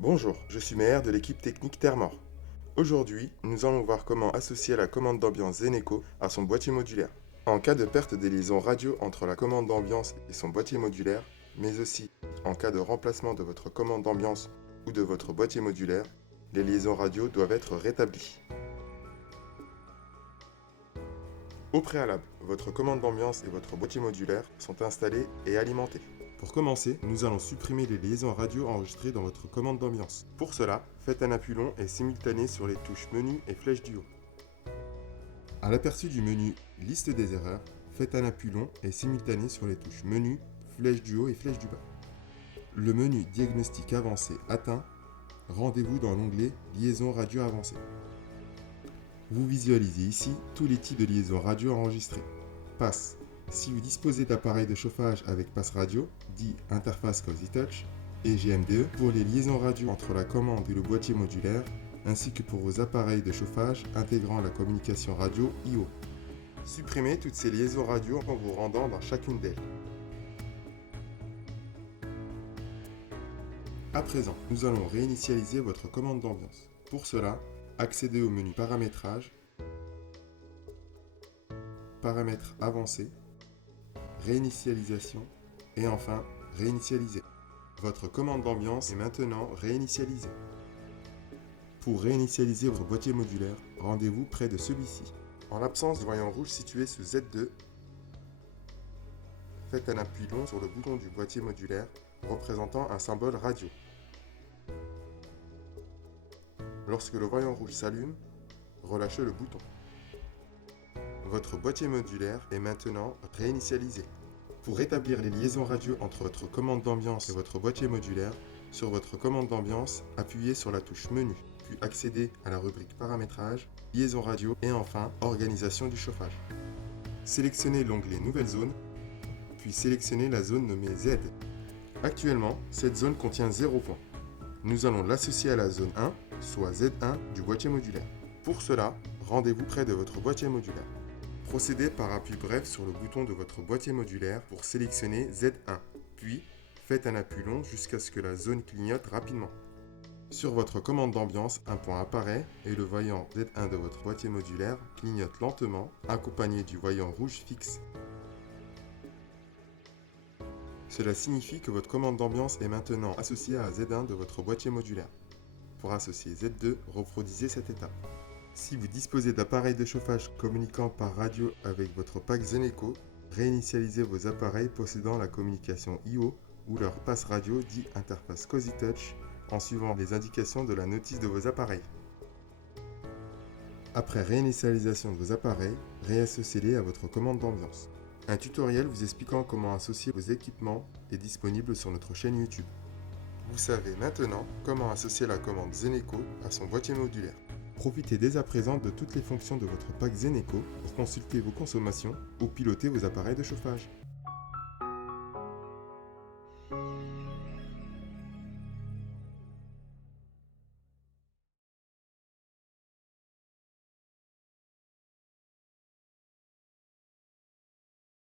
Bonjour, je suis Meher de l'équipe technique Termor. Aujourd'hui, nous allons voir comment associer la commande d'ambiance Zeneco à son boîtier modulaire. En cas de perte des liaisons radio entre la commande d'ambiance et son boîtier modulaire, mais aussi en cas de remplacement de votre commande d'ambiance ou de votre boîtier modulaire, les liaisons radio doivent être rétablies. Au préalable, votre commande d'ambiance et votre boîtier modulaire sont installés et alimentés. Pour commencer, nous allons supprimer les liaisons radio enregistrées dans votre commande d'ambiance. Pour cela, faites un appui long et simultané sur les touches menu et flèche du haut. À l'aperçu du menu Liste des erreurs, faites un appui long et simultané sur les touches menu, flèche du haut et flèche du bas. Le menu Diagnostic avancé atteint, rendez-vous dans l'onglet Liaison radio avancée. Vous visualisez ici tous les types de liaisons radio enregistrées. Passe. Si vous disposez d'appareils de chauffage avec passe radio, dit interface Cozy Touch, et GMDE pour les liaisons radio entre la commande et le boîtier modulaire, ainsi que pour vos appareils de chauffage intégrant la communication radio I/O. Supprimez toutes ces liaisons radio en vous rendant dans chacune d'elles. À présent, nous allons réinitialiser votre commande d'ambiance. Pour cela, accédez au menu Paramétrage, Paramètres avancés, Réinitialisation et enfin Réinitialiser. Votre commande d'ambiance est maintenant réinitialisée. Pour réinitialiser votre boîtier modulaire, rendez-vous près de celui-ci. En l'absence du voyant rouge situé sous Z2, faites un appui long sur le bouton du boîtier modulaire représentant un symbole radio. Lorsque le voyant rouge s'allume, relâchez le bouton. Votre boîtier modulaire est maintenant réinitialisé. Pour rétablir les liaisons radio entre votre commande d'ambiance et votre boîtier modulaire, sur votre commande d'ambiance, appuyez sur la touche Menu, puis accédez à la rubrique Paramétrage, Liaison radio et enfin Organisation du chauffage. Sélectionnez l'onglet Nouvelle zone, puis sélectionnez la zone nommée Z. Actuellement, cette zone contient 0 points. Nous allons l'associer à la zone 1, soit Z1 du boîtier modulaire. Pour cela, rendez-vous près de votre boîtier modulaire. Procédez par appui bref sur le bouton de votre boîtier modulaire pour sélectionner Z1, puis faites un appui long jusqu'à ce que la zone clignote rapidement. Sur votre commande d'ambiance, un point apparaît et le voyant Z1 de votre boîtier modulaire clignote lentement, accompagné du voyant rouge fixe. Cela signifie que votre commande d'ambiance est maintenant associée à Z1 de votre boîtier modulaire. Pour associer Z2, reproduisez cette étape. Si vous disposez d'appareils de chauffage communiquant par radio avec votre pack Zeneco, réinitialisez vos appareils possédant la communication I/O ou leur passe radio dit interface Cozy Touch en suivant les indications de la notice de vos appareils. Après réinitialisation de vos appareils, réassociez-les à votre commande d'ambiance. Un tutoriel vous expliquant comment associer vos équipements est disponible sur notre chaîne YouTube. Vous savez maintenant comment associer la commande Zeneco à son boîtier modulaire. Profitez dès à présent de toutes les fonctions de votre pack Zeneco pour consulter vos consommations ou piloter vos appareils de chauffage.